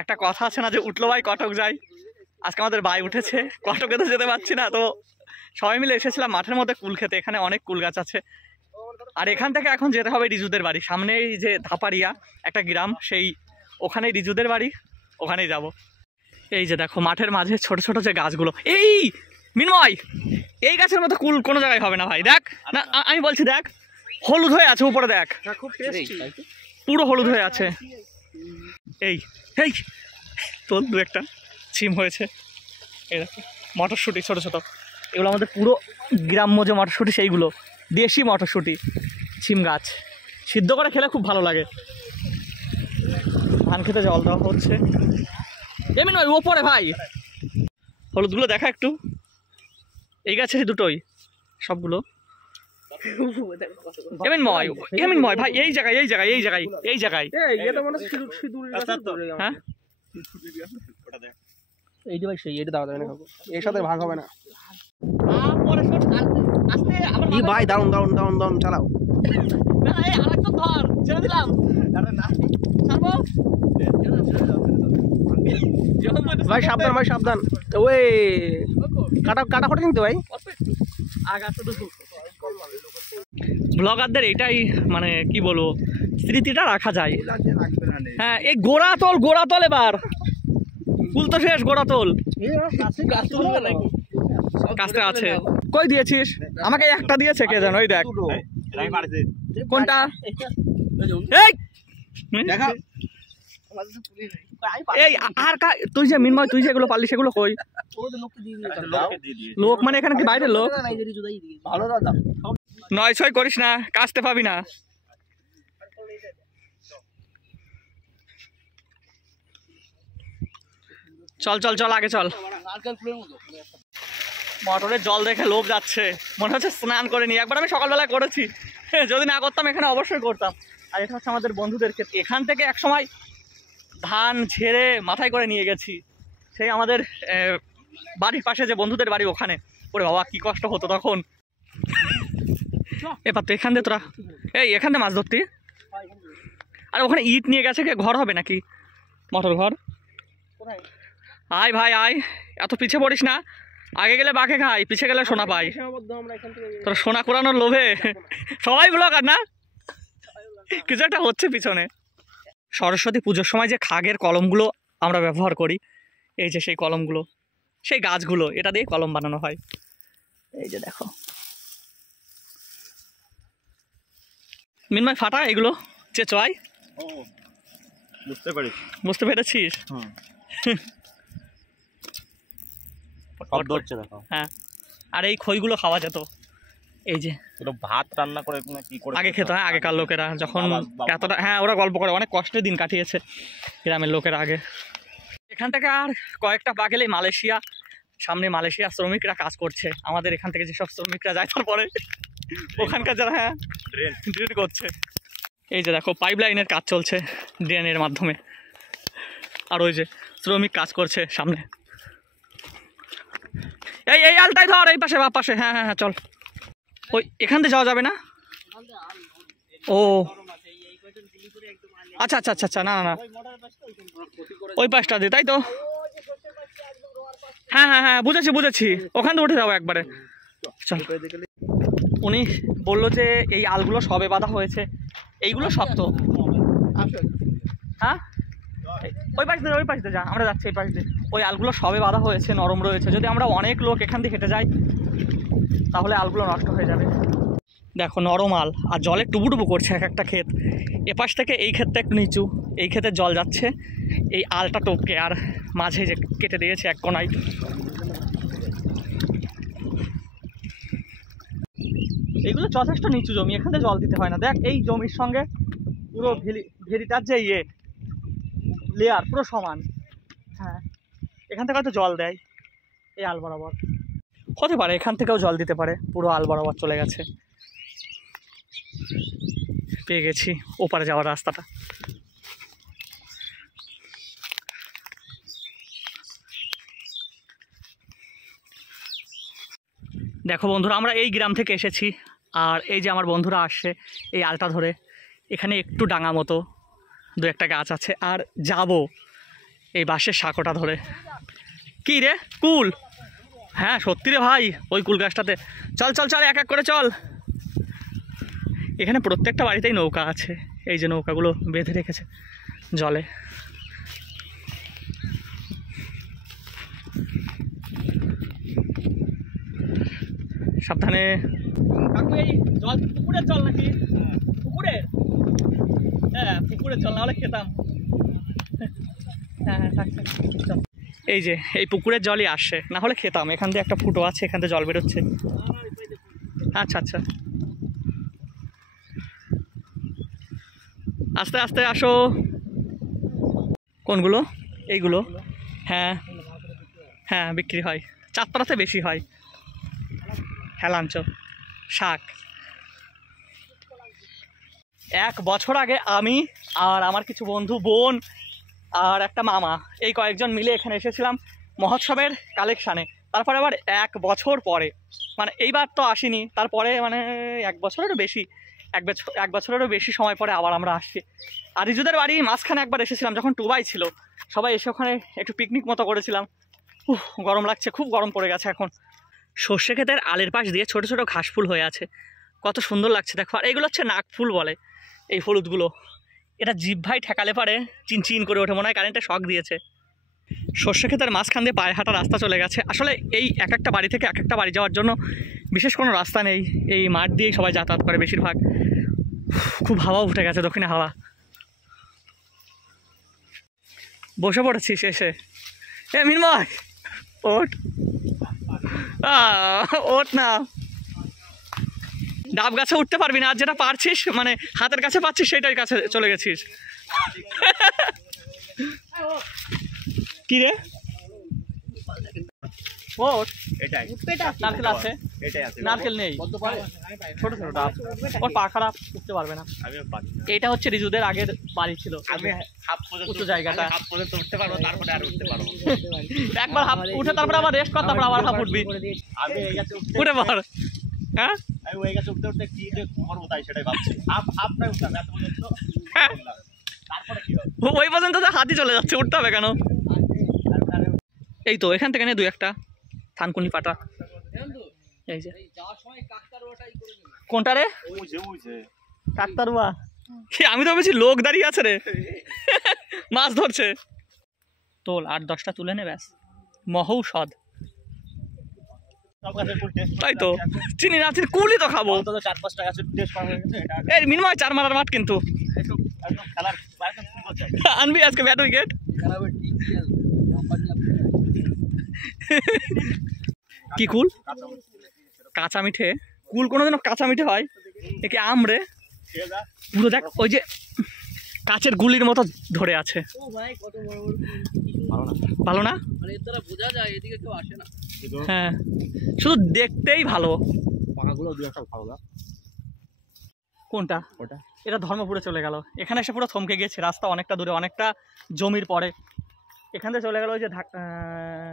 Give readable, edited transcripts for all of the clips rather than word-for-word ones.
একটা কথা আছে না যে উঠলো ভাই কটক যাই, আজকে আমাদের ভাই উঠেছে, কটকে তো যেতে পারছি না, তো সবাই মিলে এসেছিলাম মাঠের মধ্যে কুল খেতে। এখানে অনেক কুল গাছ আছে। আর এখান থেকে এখন যেতে হবে রিজুদের বাড়ি, সামনেই যে ধাপারিয়া একটা গ্রাম, সেই ওখানেই রিজুদের বাড়ি, ওখানেই যাব। এই যে দেখো মাঠের মাঝে ছোট ছোট যে গাছগুলো, এই মিনময় এই গাছের মতো কুল কোনো জায়গায় হবে না ভাই। দেখ না আমি বলছি, দেখ হলুদ হয়ে আছে উপরে, দেখ পুরো হলুদ হয়ে আছে। এই এই তোর দু একটা ছিম হয়েছে। এই দেখো মটরশুঁটি ছোট ছোট, এগুলো আমাদের পুরো গ্রাম্য যে মটরশুঁটি, সেইগুলো দেশি মটরশুঁটি, ছিম গাছ, সিদ্ধ করে খেলে খুব ভালো লাগে। ধান খেতে জল দেওয়া হচ্ছে। এমনি নয় ওপরে ভাই হলুদগুলো দেখা একটু, এই গাছের দুটোই সবগুলো। এমন ময় ভাই এই জায়গায় এই জায়গায় এই জায়গায় এই জায়গায় হ্যাঁ এই যে ভাই সেই এটা দাও না, এর সাথে ভাগ হবে না ভাই। দারুন দারুন দারুন দারুন চালাও ভাই, সাবধান ভাই সাবধান। ওই কাটা কাটা ফটো নিতে ভাই। ব্লগারদের এটাই মানে কি বলবো, স্মৃতিটা রাখা যায়। হ্যাঁ এই গোড়া তোল এবার ফুল তো শেষ, গোড়া তোল কাছে আছে। কই দিয়েছিস? আমাকে একটা দিয়েছে কে জানো, ওই দেখ কোনটা। এই আর তুই যে মিনময় তুই যে এগুলো পারলি সেগুলো কই? লোক মানে এখানে কি বাইরের লোক? নয় ছয় করিস না, কাচতে পাবি না। চল চল চল আগে চল। মোটরের জল দেখে লোভ যাচ্ছে, মনে হচ্ছে স্নান করে নি। একবার আমি সকালবেলায় করেছি, যদি না করতাম এখানে অবশ্যই করতাম। আর এটা হচ্ছে আমাদের বন্ধুদের ক্ষেত্রে, এখান থেকে এক সময় ধান ঝেড়ে মাথায় করে নিয়ে গেছি, সেই আমাদের বাড়ির পাশে যে বন্ধুদের বাড়ি ওখানে। ওরে বাবা কি কষ্ট হতো তখন। এবার তো এখান দিয়ে তোরা এই এখান থেকে মাছ ধরতি, আর ওখানে ইট নিয়ে গেছে, কে ঘর হবে নাকি মোটর ঘর? আয় ভাই আয়, এত পিছিয়ে পড়িস না, আগে গেলে বাঘে খাই, পিছিয়ে গেলে সোনা পাই। তোরা সোনা কোরানোর লোভে সবাই ব্লগার না, কিছু একটা হচ্ছে পিছনে। সরস্বতী পুজোর সময় যে খাগের কলমগুলো আমরা ব্যবহার করি, এই যে সেই কলমগুলো, সেই গাছগুলো, এটা দিয়ে কলম বানানো হয়। এই যে দেখো মিনময় ফাটা এগুলো চেচয়, বুঝতে পেরেছিস? হ্যাঁ আর এই খইগুলো খাওয়া যেত, এই যে ভাত রান্না করে কি করে আগে খেত। হ্যাঁ আগেকার লোকেরা যখন এতটা, হ্যাঁ ওরা গল্প করে, অনেক কষ্টের দিন কাটিয়েছে গ্রামের লোকেরা আগে। এখান থেকে আর কয়েকটা পা গেলেই মালয়েশিয়া, সামনে মালয়েশিয়া শ্রমিকরা কাজ করছে। আমাদের এখান থেকে যেসব শ্রমিকরা যায় তারপরে ওখানকার যারা হ্যাঁ ড্রেন করছে। এই যে দেখো পাইপ লাইনের কাজ চলছে ড্রেনের মাধ্যমে, আর ওই যে শ্রমিক কাজ করছে সামনে। এই এই আলটাই ধর, এই পাশে বা পাশে। হ্যাঁ হ্যাঁ হ্যাঁ চল, ওই এখান থেকে যাওয়া যাবে না। ও আচ্ছা আচ্ছা আচ্ছা আচ্ছা, না না না ওই পাশটা দিয়ে, তাই তো? হ্যাঁ হ্যাঁ হ্যাঁ বুঝেছি বুঝেছি, ওখান থেকে উঠে যাবো একবারে। চল। উনি বললো যে এই আলগুলো সবে বাঁধা হয়েছে, এইগুলো শক্ত। হ্যাঁ ওই পাশ দিয়ে, ওই পাশ দিয়ে যা, আমরা যাচ্ছি এই পাশ দিয়ে। ওই আলগুলো সবে বাঁধা হয়েছে, নরম রয়েছে। যদি আমরা অনেক লোক এখান দিয়ে হেঁটে যাই তাহলে আলগুলো নষ্ট হয়ে যাবে। দেখো নরম আল, আর জলে টুবুটুবু করছে এক একটা ক্ষেত। এপাশ থেকে এই ক্ষেতটা একটু নিচু, এই ক্ষেতের জল যাচ্ছে এই আলটা টপকে, আর মাঝে যে কেটে দিয়েছে এক কোনায়। এইগুলো যথেষ্ট নিচু জমি, এখানে জল দিতে হয় না। দেখ এই জমির সঙ্গে পুরো ভেরিটার যে লেয়ার পুরো সমান। হ্যাঁ এখান থেকে হয়তো জল দেয় এই আল বরাবর, হতে পারে এখান থেকেও জল দিতে পারে। পুরো আল বরাবর চলে গেছে, পেয়ে গেছি ওপারে যাওয়ার রাস্তাটা। দেখো বন্ধুরা আমরা এই গ্রাম থেকে এসেছি, আর এই যে আমার বন্ধুরা আসছে এই আলটা ধরে। এখানে একটু ডাঙা মতো দু একটা গাছ আছে, আর যাব এই বাঁশের সাঁকোটা ধরে। কি রে কুল? হ্যাঁ সত্যি রে ভাই, ওই কুল গাছটাতে। চল চল চল, এক এক করে চল। এখানে প্রত্যেকটা বাড়িতেই নৌকা আছে, এই যে নৌকাগুলো বেঁধে রেখেছে জলে। সাবধানে। কাকু এই জল পুকুরের জল নাকি? পুকুরের? হ্যাঁ পুকুরের জল, না হলে খেতাম। হ্যাঁ হ্যাঁ থাক থাক, চল। এই যে এই পুকুরের জলই আসছে, না হলে খেতাম। এখান দিয়ে একটা ফুটো আছে, এখান থেকে জল বেরোচ্ছে। আচ্ছা আচ্ছা, আস্তে আস্তে আসো। কোনগুলো? এইগুলো? হ্যাঁ হ্যাঁ বিক্রি হয়, চাঁদপাড়াতে বেশি হয়। হেলাঞ্চ শাক। 1 বছর আগে আমি আর আমার কিছু বন্ধু, বোন আর একটা মামা, এই কয়েকজন মিলে এখানে এসেছিলাম মহোৎসবের কালেকশানে। তারপরে আবার 1 বছর পরে, মানে এইবার তো আসিনি, তারপরে মানে 1 বছরেরও বেশি, 1 বছরেরও বেশি সময় পরে আবার আমরা আসছি। আর রিজুদের বাড়ি মাঝখানে একবার এসেছিলাম যখন টুবাই ছিল, সবাই এসে ওখানে একটু পিকনিক মতো করেছিলাম। গরম লাগছে, খুব গরম পড়ে গেছে এখন। সর্ষে ক্ষেতের আলের পাশ দিয়ে ছোট ছোট ঘাস ফুল হয়ে আছে, কত সুন্দর লাগছে দেখো। আর এগুলো হচ্ছে নাক ফুল বলে এই হলুদগুলো। এটা জিভ ভাই ঠেকালে পারে চিনচিন করে ওঠে, মনে হয় কারেন্টে শক দিয়েছে। সর্ষে ক্ষেতের মাঝখান দিয়ে পায়ে হাঁটা রাস্তা চলে গেছে। আসলে এই এক একটা বাড়ি থেকে এক একটা বাড়ি যাওয়ার জন্য বিশেষ কোনো রাস্তা নেই, এই মাঠ দিয়েই সবাই যাতায়াত করে বেশিরভাগ। খুব হাওয়া উঠে গেছে, দক্ষিণে হাওয়া। বসে পড়েছিস এসে? এ মিনময় ওঠ, ওঠ না। ডাব গাছে উঠতে পারবি না, আর যেটা পারছিস মানে হাতের কাছে পাচ্ছিস সেটাই কাছে চলে গেছিস। কি রে ওঠ, নারকেল আছে? নারকেল নেই, ছোট ছোট ডাব, ওর পা খারাপ, উঠতে পারবে না। এটা হচ্ছে রিজুদের আগের বাড়ি ছিল, উঁচু জায়গাটা। একবার হাফ উঠে তারপরে আবার রেস্ট কর, তারপর আবার হাফ উঠবি, উঠে পড়। হ্যাঁ ওই পর্যন্ত তো হাতি চলে যাচ্ছে, উঠতে হবে কেন? এই তো এখান থেকে নিয়ে 2-1টা থানকুনি পাটা। এই যে কোনটা রে? কাকতারুয়া? কি আমি তো ভেবেছি লোক দাঁড়িয়ে আছে রে, মাছ ধরছে। তোল 8-10টা তুলে নে, ব্যাস মহৌষধ। তাই তো, চিনি না চিনি, কুলই তো খাবো। 4-5 টাকা এই মিনময় 4 মারার মাঠ কিন্তু আনবি আজকে ব্যাট উইকেট। কি কুল? কাঁচা মিঠে কুল? কোনোদিনও কাঁচা মিঠে হয়? একে আমরে পুরো দেখ, ওই যে কাচের গুলির মতো ধরে আছে। ভালো না? হ্যাঁ শুধু দেখতেই ভালো। কোনটা? এটা ধর্মপুরে চলে গেল, এখানে এসে পুরো থমকে গিয়েছে। রাস্তা অনেকটা দূরে, অনেকটা জমির পরে এখান থেকে চলে গেল। ওই যে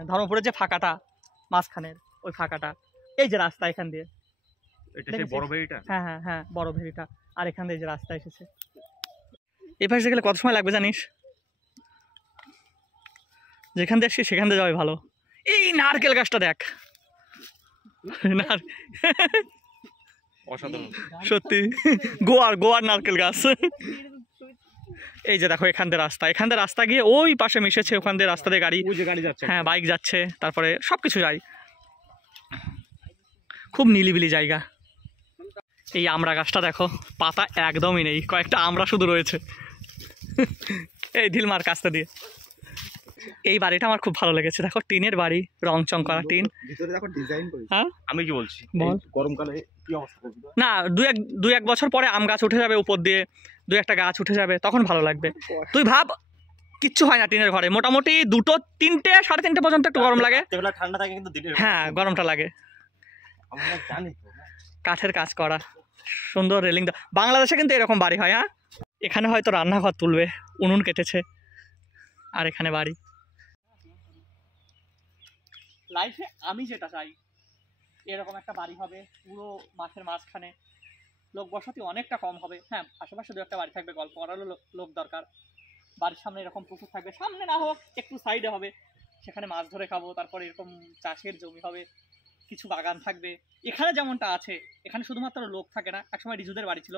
ধর্মপুরের যে ফাঁকাটা মাঝখানের, ওই ফাঁকাটা, এই যে রাস্তা এখান দিয়ে, বড় ভেড়িটা। হ্যাঁ হ্যাঁ হ্যাঁ বড় ভেড়িটা। আর এখান দিয়ে যে রাস্তা এসেছে, এই পাশে গেলে কত সময় লাগবে জানিস? যেখান দিয়ে আসছি সেখান দিয়ে যাওয়াই ভালো। এই নারকেল গাছটা দেখ, সত্যি গোয়ার নারকেল গাছ। এই যে দেখো এখান দিয়ে রাস্তা গিয়ে ওই পাশে মিশেছে, ওখান দিয়ে রাস্তা দিয়ে গাড়ি যাচ্ছে, হ্যাঁ বাইক যাচ্ছে, তারপরে সব কিছু যায়। খুব নিলিবিলি জায়গা। এই আমড়া গাছটা দেখো, পাতা একদমই নেই, কয়েকটা আমড়া শুধু রয়েছে। এই ঢিলমার কাছটা দিয়ে। এই বাড়িটা আমার খুব ভালো লেগেছে, দেখো টিনের বাড়ি, রং চং করা টিন। হ্যাঁ আমি কি বলছি, বল। গরমকালে কি অবস্থা? না 2-1 বছর পরে আম গাছ উঠে যাবে উপর দিয়ে, 2-1টা গাছ উঠে যাবে, তখন ভালো লাগবে। তুই ভাব কিচ্ছু হয় না টিনের ঘরে, মোটামুটি 2, 3, 3:30 পর্যন্ত একটু গরম লাগে, ঠান্ডা থাকে কিন্তু হ্যাঁ গরমটা লাগে। আমরা জানি কাঠের কাজ করা, সুন্দর রেলিং। বাংলাদেশে কিন্তু এরকম বাড়ি হয়। হ্যাঁ এখানে হয়তো রান্নাঘর তুলবে, উনুন কেটেছে, আর এখানে বাড়ি। লাইফে আমি যেটা চাই এরকম একটা বাড়ি হবে, পুরো মাঠের মাঝখানে, লোক বসতি অনেকটা কম হবে। হ্যাঁ আশেপাশে 2-1টা বাড়ি থাকবে, গল্প করারও লোক দরকার, বাড়ির সামনে এরকম পুকুর থাকবে, সামনে না হোক একটু সাইডে হবে, সেখানে মাছ ধরে খাবো। তারপরে এরকম চাষের জমি হবে, কিছু বাগান থাকবে। এখানে যেমনটা আছে, এখানে শুধুমাত্র লোক থাকে না, একসময় রিজুদের বাড়ি ছিল,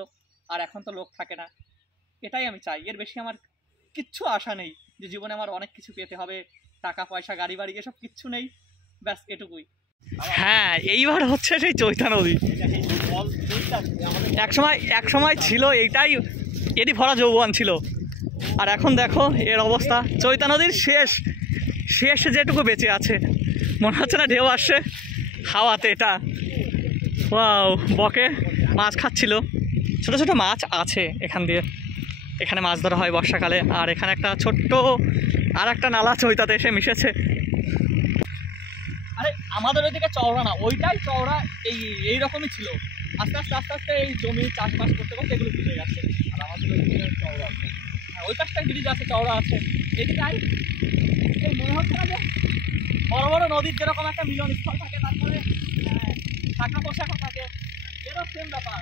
আর এখন তো লোক থাকে না। এটাই আমি চাই, এর বেশি আমার কিচ্ছু আশা নেই যে জীবনে আমার অনেক কিছু পেতে হবে, টাকা পয়সা গাড়ি বাড়ি এসব কিচ্ছু নেই, ব্যাস এটুকুই। হ্যাঁ, এইবার হচ্ছে সেই চৈতা নদী। এক সময় ছিল এইটাই, এরই ভরা যৌবন ছিল, আর এখন দেখো এর অবস্থা। চৈতা নদীর শেষ যেটুকু বেঁচে আছে, মনে হচ্ছে না ঢেউ আসছে হাওয়াতে। এটা ওয়াও, বকে মাছ খাচ্ছিল, ছোট ছোট মাছ আছে এখান দিয়ে, এখানে মাছ ধরা হয় বর্ষাকালে। আর এখানে একটা ছোট্ট আর একটা নালা চৈতাতে এসে মিশেছে। আরে আমাদের ওইদিকে চওড়া না, ওইটাই চওড়া, এইরকমই ছিল। আস্তে আস্তে আস্তে আস্তে এই জমি চাষবাস করতে করতে এগুলো বুঝে যাচ্ছে। আর আমাদের ওইদিকে চওড়া আছে, হ্যাঁ ওই পাশটা ব্রিজ আছে, চওড়া আছে। এদিকে এই মনে হচ্ছে না যে বড় বড় নদীর যেরকম একটা মিলনস্থল থাকে, তারপরে শাখা পোশাকও থাকে, এরও সেম ব্যাপার।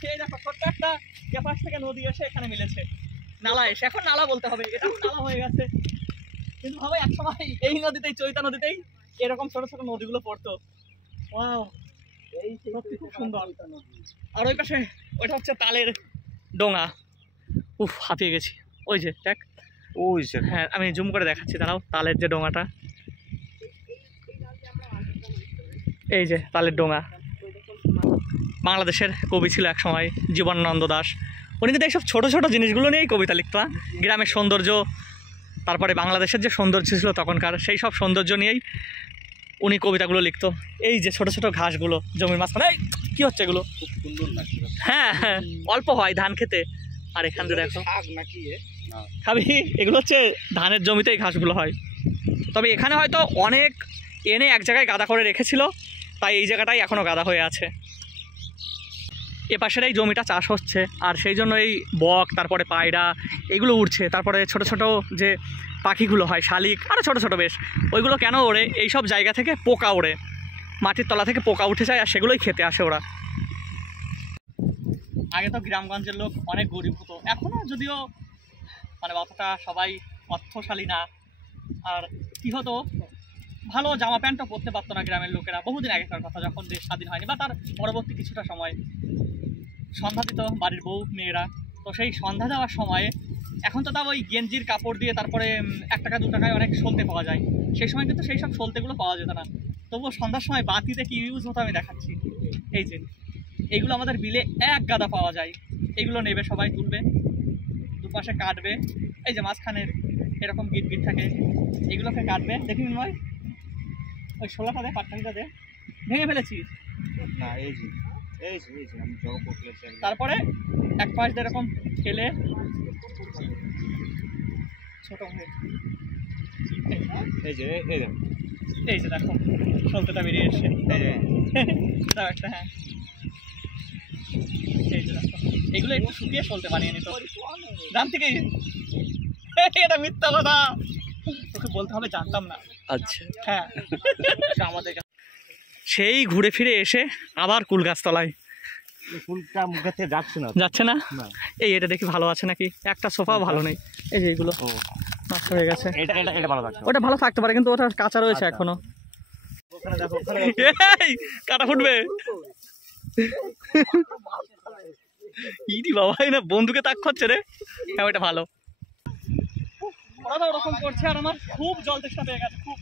সেই দেখো ছোট্ট একটা এপাশ থেকে নদী এসে এখানে মিলেছে, নালা এসে, এখন নালা বলতে হবে, এটা নালা হয়ে গেছে। কিন্তু ভাবে একসময় এই নদীতেই, চৈতা নদীতেই এরকম ছোট ছোট নদীগুলো পড়তো। ওয়াও, এই সত্যি খুব সুন্দর। আর ওই পাশে ওইটা হচ্ছে তালের ডোঙা। উফ, হাঁপিয়ে গেছি। ওই যে দেখ, ওই যে, হ্যাঁ আমি জুম করে দেখাচ্ছি, দাঁড়াও। তালের যে ডোঙাটা, এই যে তালের ডোঙা। বাংলাদেশের কবি ছিল এক সময় জীবনানন্দ দাশ, উনি কিন্তু এইসব ছোটো ছোটো জিনিসগুলো নিয়েই কবিতা লিখত। গ্রামের সৌন্দর্য, তারপরে বাংলাদেশের যে সৌন্দর্য ছিল তখনকার, সেই সব সৌন্দর্য নিয়েই উনি কবিতাগুলো লিখতো। এই যে ছোট ছোট ঘাসগুলো জমির মাঝখানে, কি হচ্ছে এগুলো? খুব সুন্দর লাগছে। হ্যাঁ হ্যাঁ, অল্প হয় ধান খেতে। আর এখান থেকে দেখো, শাক নাকি খাবি? এগুলো হচ্ছে ধানের জমিতেই ঘাসগুলো হয়। তবে এখানে হয়তো অনেক এনে এক জায়গায় গাদা করে রেখেছিল, তাই এই জায়গাটাই এখনও গাদা হয়ে আছে। এপাশের এই জমিটা চাষ হচ্ছে, আর সেই জন্য এই বক, তারপরে পায়রা এগুলো উড়ছে। তারপরে ছোট ছোট যে পাখিগুলো হয়, শালিক, আরও ছোট ছোট বেশ, ওইগুলো কেন ওড়ে? এই সব জায়গা থেকে পোকা ওড়ে, মাটির তলা থেকে পোকা উঠে যায়, আর সেগুলোই খেতে আসে ওরা। আগে তো গ্রামগঞ্জের লোক অনেক গরিব হতো, এখনও যদিও মানে অতটা সবাই অর্থশালী না। আর কী হতো, ভালো জামা প্যান্টও পরতে পারতো না গ্রামের লোকেরা। বহুদিন আগেকার কথা, যখন দেশ স্বাধীন হয়নি বা তার পরবর্তী কিছুটা সময়, সন্ধ্যা দিত বাড়ির বউ মেয়েরা। তো সেই সন্ধ্যা দেওয়ার সময়ে, এখন তো তাও ওই গেঞ্জির কাপড় দিয়ে, তারপরে 1 টাকা 2 টাকায় অনেক সলতে পাওয়া যায়। সেই সময় কিন্তু সেই সব সলতেগুলো পাওয়া যেত না। তবুও সন্ধ্যার সময় বাতিতে কি ইউজ হতো আমি দেখাচ্ছি। এই যে এইগুলো আমাদের বিলে এক গাদা পাওয়া যায়, এইগুলো নেবে সবাই, তুলবে, দুপাশে কাটবে। এই যে মাঝখানের এরকম গিট গিট থাকে, এগুলোকে কাটবে। দেখি নয়, ওই শোলাটা দে, পাটকানিটা দে, ভেঙে ফেলেছি না। এই যে আমি জব করতেছি। তারপরে এক পাশ দিয়ে এরকম ফেলে ছোট হয়ে, এই যে এই যে দেখো সলতেটা বেরিয়ে এসছে। এই যে এটাও একটা, হ্যাঁ এই যে দেখো, এগুলো একটু শুকিয়ে সলতে বানিয়ে নিত গ্রাম থেকেই। এটা মিথ্যা কথা, তোকে বলতে হবে, জানতাম না। আচ্ছা, হ্যাঁ, আমাদের সেই ঘুরে ফিরে এসে আবার কুল গাছতলায়। ফুলটা মুখে থেকে যাচ্ছে না। এই এটা দেখি ভালো আছে নাকি, একটা সোফাও ভালো নেই। এই যে এগুলো নষ্ট হয়ে গেছে। এটা ভালো লাগছে, ওটা ভালো থাকতে পারে, কিন্তু ওটা কাঁচা রয়েছে এখনো। এই কাটা ফুটবে। ইদি বাবা, না বন্ধুকে তাক করছে রে। হ্যাঁ ওটা ভালো। ওরা ওরকম করছে, আর আমার খুব জল তেষ্টা পেয়ে গেছে, খুব।